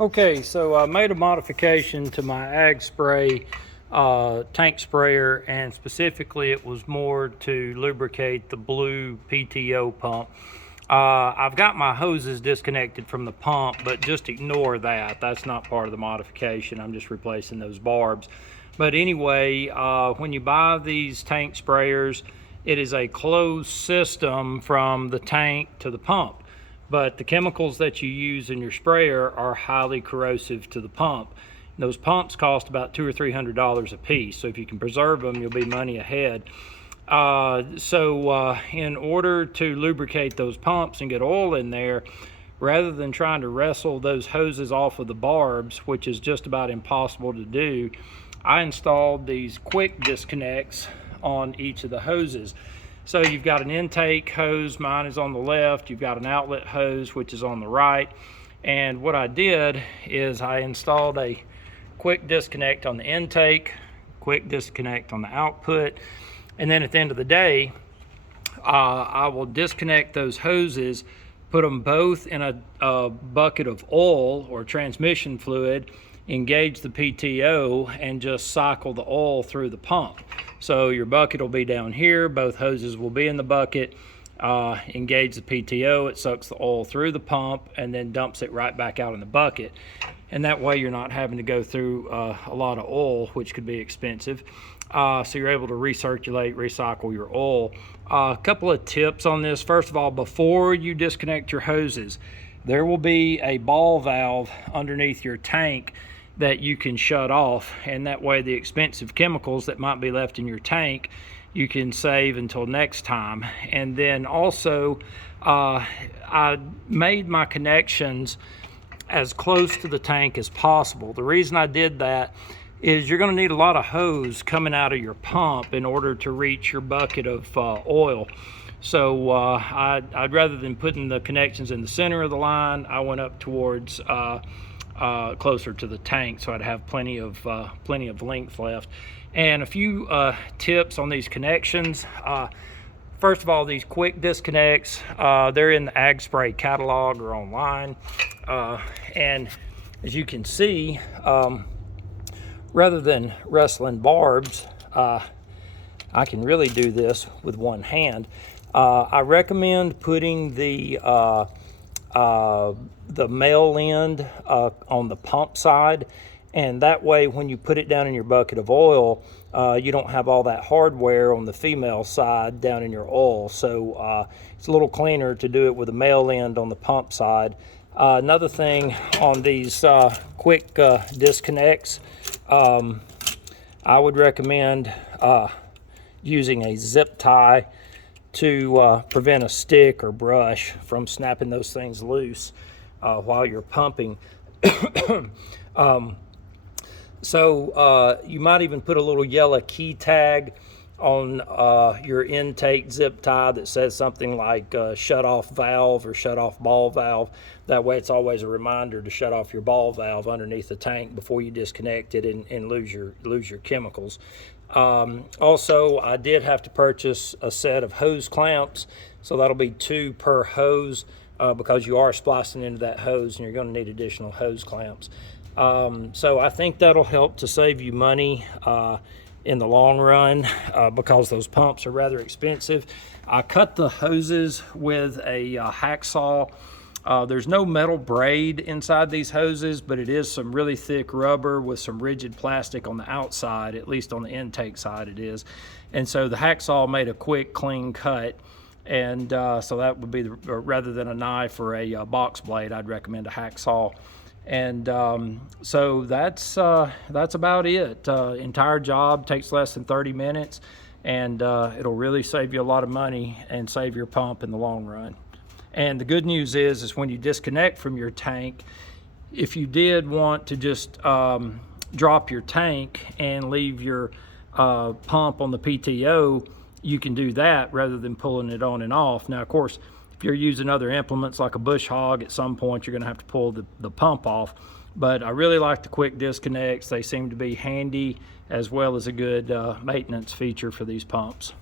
Okay, so I made a modification to my ag spray tank sprayer, and specifically it was more to lubricate the blue PTO pump. I've got my hoses disconnected from the pump, but just ignore that. That's not part of the modification. I'm just replacing those barbs. But anyway, when you buy these tank sprayers, it is a closed system from the tank to the pump. But the chemicals that you use in your sprayer are highly corrosive to the pump. Those pumps cost about $200 or $300 a piece, so if you can preserve them, you'll be money ahead. In order to lubricate those pumps and get oil in there, rather than trying to wrestle those hoses off of the barbs, which is just about impossible to do, I installed these quick disconnects on each of the hoses. So you've got an intake hose, mine is on the left, you've got an outlet hose, which is on the right. And what I did is I installed a quick disconnect on the intake, quick disconnect on the output, and then at the end of the day, I will disconnect those hoses, put them both in a bucket of oil or transmission fluid, engage the PTO, and just cycle the oil through the pump. So your bucket will be down here, both hoses will be in the bucket, engage the PTO, it sucks the oil through the pump and then dumps it right back out in the bucket. And that way you're not having to go through a lot of oil, which could be expensive. So you're able to recirculate, recycle your oil. A couple of tips on this. First of all, before you disconnect your hoses, there will be a ball valve underneath your tank that you can shut off, and that way the expensive chemicals that might be left in your tank you can save until next time. And then also I made my connections as close to the tank as possible. The reason I did that is you're going to need a lot of hose coming out of your pump in order to reach your bucket of oil. So I'd rather than putting the connections in the center of the line, I went up towards closer to the tank, so I'd have plenty of length left. And a few tips on these connections. First of all, these quick disconnects, they're in the Ag Spray catalog or online. And as you can see, rather than wrestling barbs, I can really do this with one hand. I recommend putting the male end on the pump side, and that way when you put it down in your bucket of oil, you don't have all that hardware on the female side down in your oil. So it's a little cleaner to do it with the male end on the pump side. Another thing on these quick disconnects, I would recommend using a zip tie to prevent a stick or brush from snapping those things loose while you're pumping. You might even put a little yellow key tag on your intake zip tie that says something like shut off valve or shut off ball valve. That way it's always a reminder to shut off your ball valve underneath the tank before you disconnect it and lose your chemicals. Also, I did have to purchase a set of hose clamps, so that'll be 2 per hose because you are splicing into that hose and you're going to need additional hose clamps. So I think that'll help to save you money in the long run because those pumps are rather expensive. I cut the hoses with a hacksaw. There's no metal braid inside these hoses, but it is some really thick rubber with some rigid plastic on the outside, at least on the intake side it is. And so the hacksaw made a quick, clean cut. And so that would be, rather than a knife or a box blade, I'd recommend a hacksaw. And so that's about it. Entire job takes less than 30 minutes, and it'll really save you a lot of money and save your pump in the long run. And the good news is when you disconnect from your tank, if you did want to just drop your tank and leave your pump on the PTO, you can do that rather than pulling it on and off. Now, of course, if you're using other implements like a bush hog, at some point you're going to have to pull the pump off. But I really like the quick disconnects. They seem to be handy as well as a good maintenance feature for these pumps.